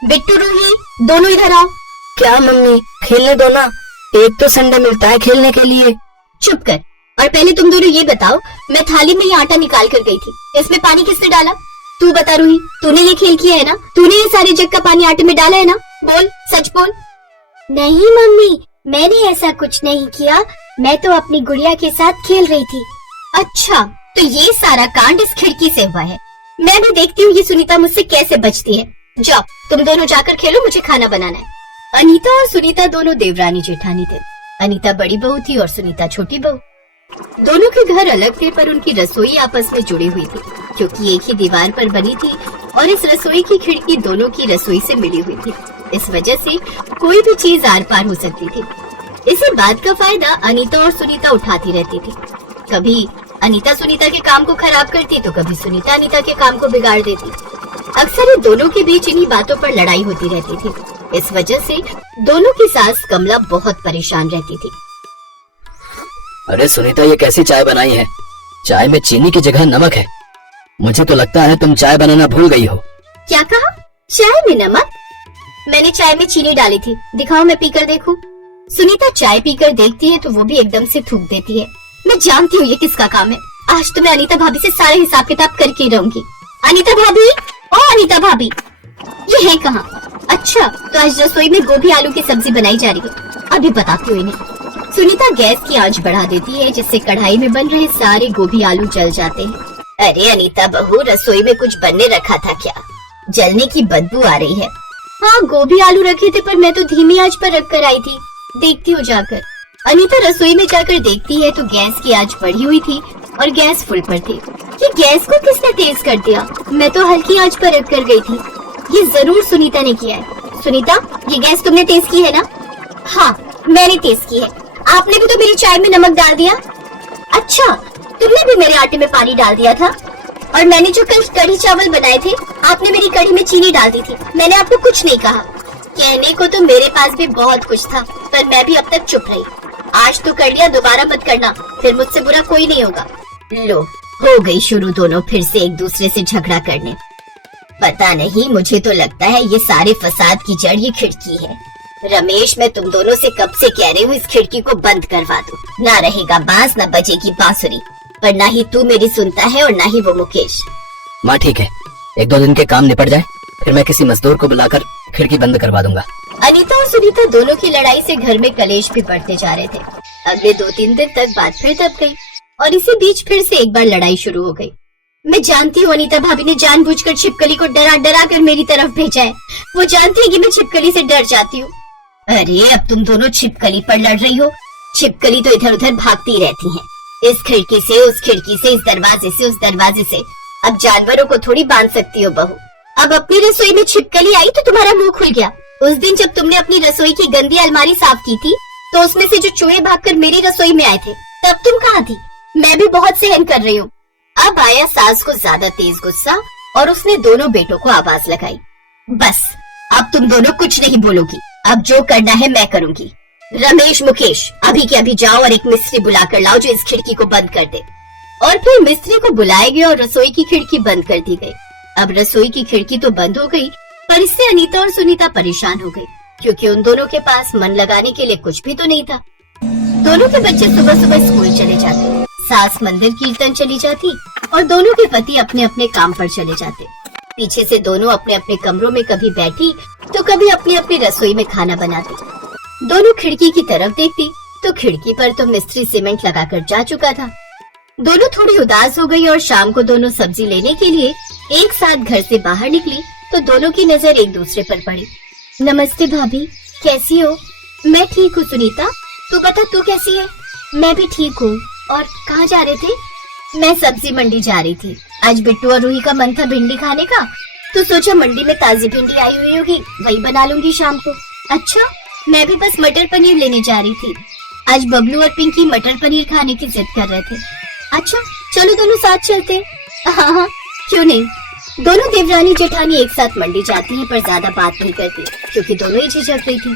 बिट्टू रूही, दोनों इधर आओ। क्या मम्मी, खेलने दो ना, एक तो संडे मिलता है खेलने के लिए। चुप कर। और पहले तुम दोनों ये बताओ, मैं थाली में ये आटा निकाल कर गई थी, इसमें पानी किसने डाला? तू बता रूही, तूने ये खेल किया है ना? तूने ये सारे जग का पानी आटे में डाला है ना? बोल, सच बोल। नहीं मम्मी, मैंने ऐसा कुछ नहीं किया, मैं तो अपनी गुड़िया के साथ खेल रही थी। अच्छा, तो ये सारा कांड इस खिड़की से हुआ है। मैं भी देखती हूँ ये सुनीता मुझसे कैसे बचती है। जाओ, तुम दोनों जाकर खेलो, मुझे खाना बनाना है। अनीता और सुनीता दोनों देवरानी जेठानी थे। अनीता बड़ी बहू थी और सुनीता छोटी बहू। दोनों के घर अलग थे, पर उनकी रसोई आपस में जुड़ी हुई थी, क्योंकि एक ही दीवार पर बनी थी और इस रसोई की खिड़की दोनों की रसोई से मिली हुई थी। इस वजह से कोई भी चीज आर पार हो सकती थी। इसी बात का फायदा अनीता और सुनीता उठाती रहती थी। कभी अनीता सुनीता के काम को खराब करती, तो कभी सुनीता अनीता के काम को बिगाड़ देती। अक्सर इन दोनों के बीच इन्हीं बातों पर लड़ाई होती रहती थी। इस वजह से दोनों की सास कमला बहुत परेशान रहती थी। अरे सुनीता, ये कैसी चाय बनाई है? चाय में चीनी की जगह नमक है। मुझे तो लगता है तुम चाय बनाना भूल गई हो। क्या कहा? चाय में नमक? मैंने चाय में चीनी डाली थी, दिखाओ मैं पीकर देखूं। सुनीता चाय पीकर देखती है तो वो भी एकदम से थूक देती है। मैं जानती हूँ ये किसका काम है। आज तो मैं अनीता भाभी से सारे हिसाब किताब करके ही रहूंगी। अनीता भाभी, ओ अनीता भाभी, ये है कहाँ? अच्छा, तो आज रसोई में गोभी आलू की सब्जी बनाई जा रही है, अभी बताती हूँ इन्हें। सुनीता गैस की आंच बढ़ा देती है, जिससे कढ़ाई में बन रहे सारे गोभी आलू जल जाते हैं। अरे अनीता बहू, रसोई में कुछ बनने रखा था क्या? जलने की बदबू आ रही है। हाँ, गोभी आलू रखे थे, पर मैं तो धीमी आंच पर रख कर आई थी। देखती हूँ जाकर। अनीता रसोई में जाकर देखती है तो गैस की आंच बढ़ी हुई थी और गैस फुल पर थी। ये गैस को किसने तेज कर दिया? मैं तो हल्की आंच पर रख कर गई थी। ये जरूर सुनीता ने किया है। सुनीता, ये गैस तुमने तेज की है ना? हाँ, मैंने तेज की है। आपने भी तो मेरी चाय में नमक डाल दिया। अच्छा, तुमने भी मेरे आटे में पानी डाल दिया था। और मैंने जो कल कढ़ी चावल बनाए थे, आपने मेरी कढ़ी में चीनी डाल दी थी। मैंने आपको कुछ नहीं कहा। कहने को तो मेरे पास भी बहुत कुछ था, पर मैं भी अब तक चुप रही। आज तो कर लिया, दोबारा मत करना, फिर मुझसे बुरा कोई नहीं होगा। लो, हो गई शुरू दोनों फिर से एक दूसरे से झगड़ा करने। पता नहीं, मुझे तो लगता है ये सारे फसाद की जड़ ये खिड़की है। रमेश, मैं तुम दोनों से कब से कह रही हूँ इस खिड़की को बंद करवा दो। ना रहेगा बांस, ना बजेगी बांसुरी। पर ना ही तू मेरी सुनता है और ना ही वो मुकेश। माँ ठीक है, एक दो दिन के काम निपट जाए, फिर मैं किसी मजदूर को बुलाकर खिड़की बंद करवा दूंगा। अनीता और सुनीता दोनों की लड़ाई से घर में कलेश भी बढ़ते जा रहे थे। अगले 2-3 दिन तक बात फिर दब गई और इसी बीच फिर से एक बार लड़ाई शुरू हो गई। मैं जानती हूँ अनीता भाभी ने जानबूझकर छिपकली को डरा डरा कर मेरी तरफ भेजा है। वो जानती है कि मैं छिपकली से डर जाती हूँ। अरे, अब तुम दोनों छिपकली पर लड़ रही हो। छिपकली तो इधर उधर भागती रहती हैं, इस खिड़की से उस खिड़की से, इस दरवाजे से उस दरवाजे से। अब जानवरों को थोड़ी बांध सकती हो बहू। अब अपनी रसोई में छिपकली आई तो तुम्हारा मुंह खुल गया। उस दिन जब तुमने अपनी रसोई की गंदी अलमारी साफ की थी, तो उसमें से जो चूहे भागकर मेरी रसोई में आए थे, तब तुम कहाँ थी? मैं भी बहुत सहन कर रही हूँ। अब आया सास को ज्यादा तेज गुस्सा और उसने दोनों बेटों को आवाज लगाई। बस, अब तुम दोनों कुछ नहीं बोलोगी। अब जो करना है मैं करूंगी। रमेश, मुकेश, अभी के अभी जाओ और एक मिस्त्री बुला कर लाओ जो इस खिड़की को बंद कर दे। और फिर मिस्त्री को बुलाया गया और रसोई की खिड़की बंद कर दी गई। अब रसोई की खिड़की तो बंद हो गई, पर इससे अनीता और सुनीता परेशान हो गई, क्योंकि उन दोनों के पास मन लगाने के लिए कुछ भी तो नहीं था। दोनों के बच्चे सुबह सुबह स्कूल चले जाते, सास मंदिर कीर्तन चली जाती और दोनों के पति अपने अपने काम पर चले जाते। पीछे से दोनों अपने अपने कमरों में कभी बैठी तो कभी अपनी अपनी रसोई में खाना बनाती। दोनों खिड़की की तरफ देखती तो खिड़की पर तो मिस्त्री सीमेंट लगाकर जा चुका था। दोनों थोड़ी उदास हो गई और शाम को दोनों सब्जी लेने के लिए एक साथ घर से बाहर निकली तो दोनों की नजर एक दूसरे पर पड़ी। नमस्ते भाभी, कैसी हो? मैं ठीक हूँ सुनीता, तू बता तू कैसी है? मैं भी ठीक हूँ। और कहाँ जा रहे थे? मैं सब्जी मंडी जा रही थी। आज बिट्टू और रूही का मन था भिंडी खाने का, तो सोचा मंडी में ताजी भिंडी आई हुई होगी, वही बना लूंगी शाम को। अच्छा, मैं भी बस मटर पनीर लेने जा रही थी। आज बबलू और पिंकी मटर पनीर खाने की जिद कर रहे थे। अच्छा, चलो दोनों साथ चलते। हाँ, क्यों नहीं। दोनों देवरानी जेठानी एक साथ मंडी जाती हैं, पर ज्यादा बात नहीं करती, क्योंकि दोनों ही झिझक रही थी।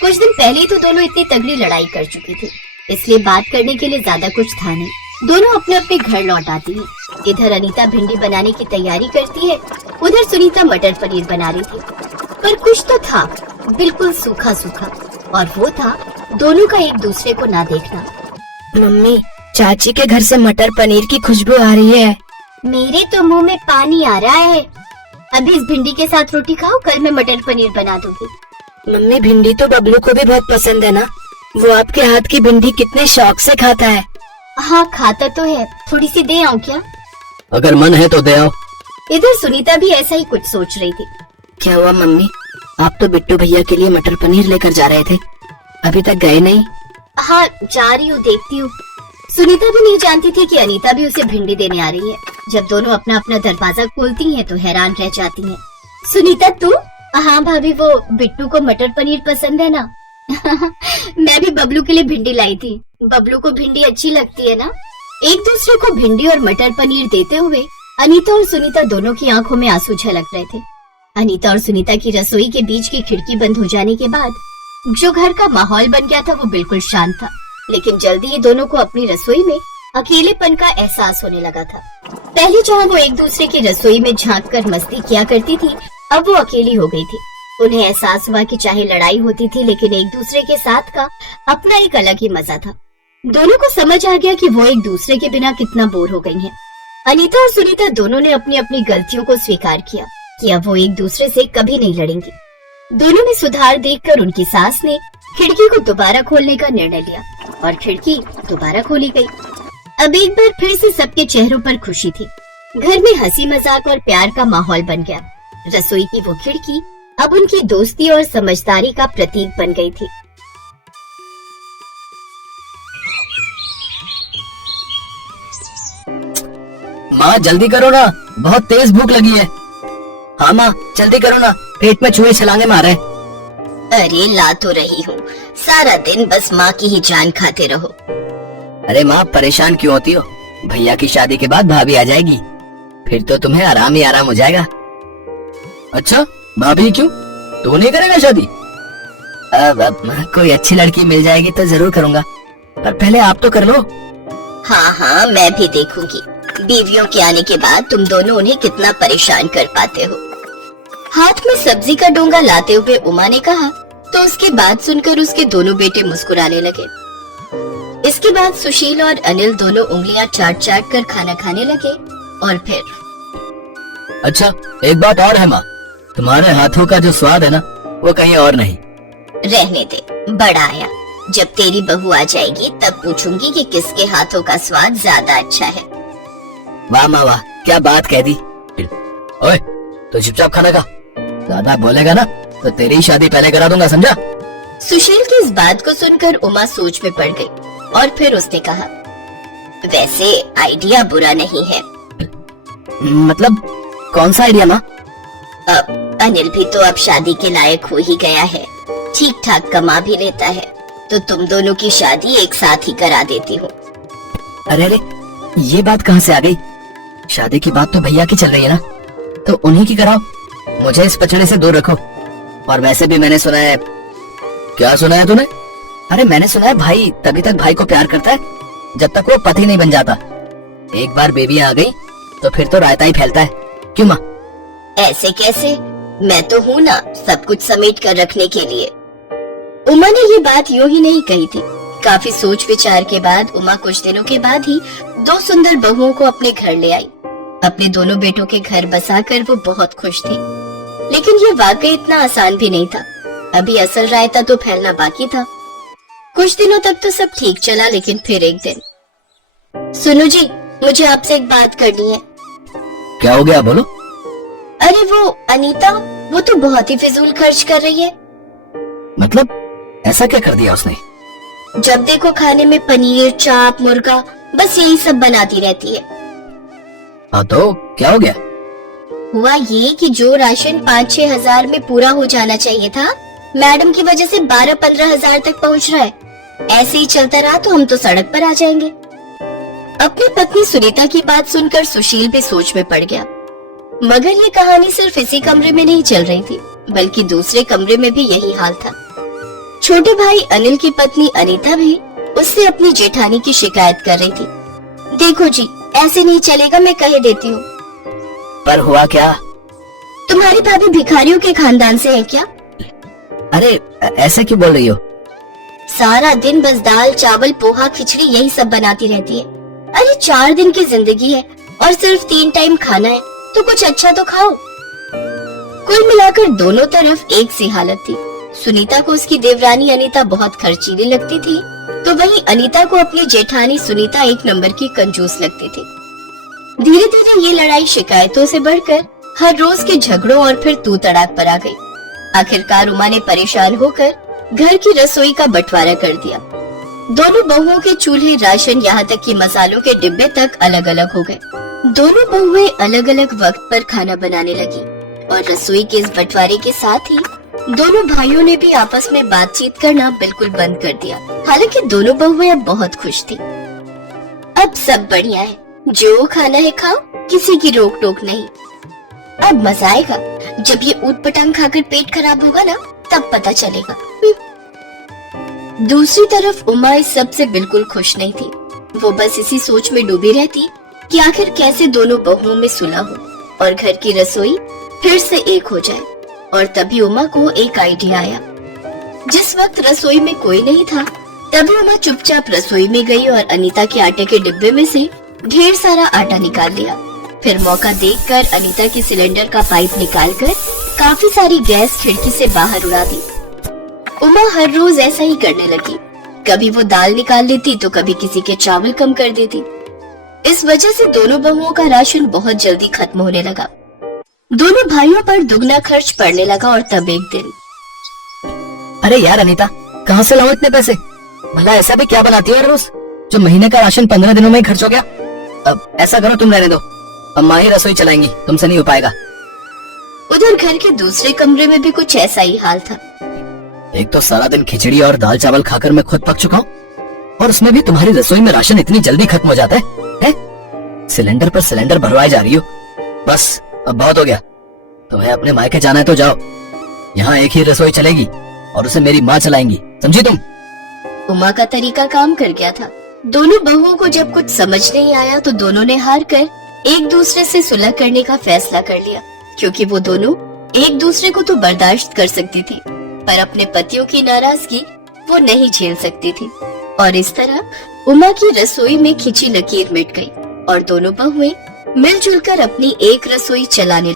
कुछ दिन पहले ही तो दोनों इतनी तगड़ी लड़ाई कर चुकी थी, इसलिए बात करने के लिए ज्यादा कुछ था नहीं। दोनों अपने अपने घर लौट आती हैं। इधर अनीता भिंडी बनाने की तैयारी करती है, उधर सुनीता मटर पनीर बना रही थी। पर कुछ तो था, बिल्कुल सूखा सूखा, और वो था दोनों का एक दूसरे को ना देखना। मम्मी, चाची के घर से मटर पनीर की खुशबू आ रही है। मेरे तो मुंह में पानी आ रहा है। अभी इस भिंडी के साथ रोटी खाओ, कल मैं मटर पनीर बना दूंगी। मम्मी, भिंडी तो बबलू को भी बहुत पसंद है ना। वो आपके हाथ की भिंडी कितने शौक से खाता है। हाँ, खाता तो है। थोड़ी सी दे आऊं क्या? अगर मन है तो दे आओ। इधर सुनीता भी ऐसा ही कुछ सोच रही थी। क्या हुआ मम्मी? आप तो बिट्टू भैया के लिए मटर पनीर लेकर जा रहे थे, अभी तक गए नहीं? हाँ, जा रही हूँ, देखती हूँ। सुनीता भी नहीं जानती थी कि अनीता भी उसे भिंडी देने आ रही है। जब दोनों अपना अपना दरवाजा खोलती हैं तो हैरान रह जाती हैं। सुनीता, तू? हाँ भाभी, वो बिट्टू को मटर पनीर पसंद है ना। मैं भी बबलू के लिए भिंडी लाई थी। बबलू को भिंडी अच्छी लगती है ना। एक दूसरे को भिंडी और मटर पनीर देते हुए अनीता और सुनीता दोनों की आंखों में आंसू झलक रहे थे। अनीता और सुनीता की रसोई के बीच की खिड़की बंद हो जाने के बाद जो घर का माहौल बन गया था वो बिल्कुल शांत था। लेकिन जल्दी ये दोनों को अपनी रसोई में अकेलेपन का एहसास होने लगा था। पहले जहाँ वो एक दूसरे की रसोई में झांक कर मस्ती किया करती थी, अब वो अकेली हो गई थी। उन्हें एहसास हुआ कि चाहे लड़ाई होती थी, लेकिन एक दूसरे के साथ का अपना एक अलग ही मजा था। दोनों को समझ आ गया कि वो एक दूसरे के बिना कितना बोर हो गई हैं। अनीता और सुनीता दोनों ने अपनी अपनी गलतियों को स्वीकार किया कि अब वो एक दूसरे से कभी नहीं लड़ेंगी। दोनों में सुधार देखकर उनकी सास ने खिड़की को दोबारा खोलने का निर्णय लिया और खिड़की दोबारा खोली गई। अब एक बार फिर से सबके चेहरों पर खुशी थी। घर में हंसी मजाक और प्यार का माहौल बन गया। रसोई की वो खिड़की अब उनकी दोस्ती और समझदारी का प्रतीक बन गई थी। माँ जल्दी करो ना, बहुत तेज भूख लगी है। हाँ माँ जल्दी करो ना, पेट में चूहे छलांगे मारे। अरे ला तो रही हूँ, सारा दिन बस माँ की ही जान खाते रहो। अरे माँ परेशान क्यों होती हो? भैया की शादी के बाद भाभी आ जाएगी, फिर तो तुम्हें आराम ही आराम हो जाएगा। अच्छा भाभी क्यों? तू नहीं करेगा शादी? अब कोई अच्छी लड़की मिल जाएगी तो जरूर करूँगा, पर पहले आप तो कर लो। हाँ हाँ, मैं भी देखूंगी बीवियों के आने के बाद तुम दोनों उन्हें कितना परेशान कर पाते हो। हाथ में सब्जी का डोंगा लाते हुए उमा ने कहा तो उसके बाद सुनकर उसके दोनों बेटे मुस्कुराने लगे। इसके बाद सुशील और अनिल दोनों उंगलियां चाट चाट कर खाना खाने लगे और फिर अच्छा एक बात और है माँ, तुम्हारे हाथों का जो स्वाद है ना वो कहीं और नहीं। रहने दे, बड़ा आया। जब तेरी बहू आ जाएगी तब पूछूंगी कि किसके हाथों का स्वाद ज्यादा अच्छा है। वाह माँ वाह, क्या बात कह दी। ओए तो चुपचाप खाना खा, ज्यादा बोलेगा ना तो तेरी ही शादी पहले करा दूंगा, समझा? सुशील की इस बात को सुनकर उमा सोच में पड़ गई और फिर उसने कहा, वैसे आइडिया बुरा नहीं है। मतलब कौन सा आइडिया माँ? अब अनिल भी तो अब शादी के लायक हो ही गया है, ठीक ठाक कमा भी लेता है, तो तुम दोनों की शादी एक साथ ही करा देती हूँ। अरे अरे ये बात कहाँ से आ गई? शादी की बात तो भैया की चल रही है ना, तो उन्हीं की कराओ, मुझे इस पचड़े से दूर रखो। और वैसे भी मैंने सुना है। क्या सुना है तूने? अरे मैंने सुना है भाई तभी तक भाई को प्यार करता है जब तक वो पति नहीं बन जाता। एक बार बेबी आ गई तो फिर तो रायता ही फैलता है। क्यों माँ? ऐसे कैसे? मैं तो हूँ ना सब कुछ समेट कर रखने के लिए। उमा ने ये बात यूं ही नहीं कही थी। काफी सोच विचार के बाद उमा कुछ दिनों के बाद ही दो सुंदर बहुओं को अपने घर ले आई। अपने दोनों बेटों के घर बसाकर वो बहुत खुश थी, लेकिन ये वाकई इतना आसान भी नहीं था। अभी असल रायता तो फैलना बाकी था। कुछ दिनों तक तो सब ठीक चला, लेकिन फिर एक दिन, सुनो जी, मुझे आपसे एक बात करनी है। क्या हो गया, बोलो। अरे वो अनीता, वो तो बहुत ही फिजूल खर्च कर रही है। मतलब ऐसा क्या कर दिया उसने? जब देखो खाने में पनीर, चाप, मुर्गा, बस यही सब बनाती रहती है। हाँ तो क्या हो गया? हुआ ये कि जो राशन 5-6 हजार में पूरा हो जाना चाहिए था, मैडम की वजह से 12-15 हजार तक पहुंच रहा है। ऐसे ही चलता रहा तो हम तो सड़क पर आ जाएंगे। अपनी पत्नी सुनीता की बात सुनकर सुशील भी सोच में पड़ गया। मगर ये कहानी सिर्फ इसी कमरे में नहीं चल रही थी, बल्कि दूसरे कमरे में भी यही हाल था। छोटे भाई अनिल की पत्नी अनीता भी उससे अपनी जेठानी की शिकायत कर रही थी। देखो जी, ऐसे नहीं चलेगा, मैं कह देती हूँ। पर हुआ क्या? तुम्हारी तुम्हारी भाभी भिखारियों के खानदान से है क्या? अरे ऐसा क्यों बोल रही हो? सारा दिन बस दाल चावल पोहा खिचड़ी यही सब बनाती रहती है। अरे 4 दिन की जिंदगी है और सिर्फ 3 टाइम खाना है, तो कुछ अच्छा तो खाओ। कुल मिलाकर दोनों तरफ एक सी हालत थी। सुनीता को उसकी देवरानी अनीता बहुत खर्चीली लगती थी, तो वहीं अनीता को अपनी जेठानी सुनीता एक नंबर की कंजूस लगती थी। धीरे धीरे ये लड़ाई शिकायतों से बढ़कर हर रोज के झगड़ों और फिर तू तड़ाक पर आ गई। आखिरकार उमा ने परेशान होकर घर की रसोई का बंटवारा कर दिया। दोनों बहुओं के चूल्हे, राशन, यहाँ तक कि मसालों के डिब्बे तक अलग अलग हो गए। दोनों बहुएं अलग अलग वक्त पर खाना बनाने लगी और रसोई के इस बंटवारे के साथ ही दोनों भाइयों ने भी आपस में बातचीत करना बिल्कुल बंद कर दिया। हालांकि दोनों बहुएं अब बहुत खुश थी। अब सब बढ़िया है, जो खाना है खाओ, किसी की रोक टोक नहीं। अब मजा आएगा, जब ये ऊट पटांग खाकर पेट खराब होगा ना, तब पता चलेगा। दूसरी तरफ उमा इस सब से बिल्कुल खुश नहीं थी। वो बस इसी सोच में डूबी रहती कि आखिर कैसे दोनों बहुओं में सुलह हो और घर की रसोई फिर से एक हो जाए। और तभी उमा को एक आइडिया आया। जिस वक्त रसोई में कोई नहीं था, तभी उमा चुपचाप रसोई में गई और अनीता के आटे के डिब्बे में से ढेर सारा आटा निकाल लिया। फिर मौका देखकर अनीता के सिलेंडर का पाइप निकालकर काफी सारी गैस खिड़की से बाहर उड़ा दी। उमा हर रोज ऐसा ही करने लगी। कभी वो दाल निकाल लेती तो कभी किसी के चावल कम कर देती। इस वजह से दोनों बहुओं का राशन बहुत जल्दी खत्म होने लगा। दोनों भाइयों पर दुगना खर्च पड़ने लगा। और तब एक दिन, अरे यार अनीता, कहाँ से लाऊं इतने पैसे? भला ऐसा भी क्या बनाती हो हर रोज जो महीने का राशन 15 दिनों में ही खर्च हो गया? अब ऐसा करो, तुम रहने दो, अब माँ ही रसोई चलाएंगी, तुमसे नहीं हो पाएगा। उधर घर के दूसरे कमरे में भी कुछ ऐसा ही हाल था। एक तो सारा दिन खिचड़ी और दाल चावल खाकर मैं खुद पक चुका हूँ, और उसमें भी तुम्हारी रसोई में राशन इतनी जल्दी खत्म हो जाता है? सिलेंडर पर सिलेंडर भरवाए जा रही हो। बस अब बहुत हो गया, तुम्हें अपने मायके जाना है तो जाओ। यहाँ एक ही रसोई चलेगी और उसे मेरी माँ चलाएंगी, समझी तुम? उमा का तरीका काम कर गया था। दोनों बहुओं को जब कुछ समझ नहीं आया तो दोनों ने हार कर एक दूसरे से सुलह करने का फैसला कर लिया, क्योंकि वो दोनों एक दूसरे को तो बर्दाश्त कर सकती थी, पर अपने पतियों की नाराजगी वो नहीं झेल सकती थी। और इस तरह उमा की रसोई में खिंची लकीर मिट गई और दोनों बहुएं मिलजुल कर अपनी एक रसोई चलाने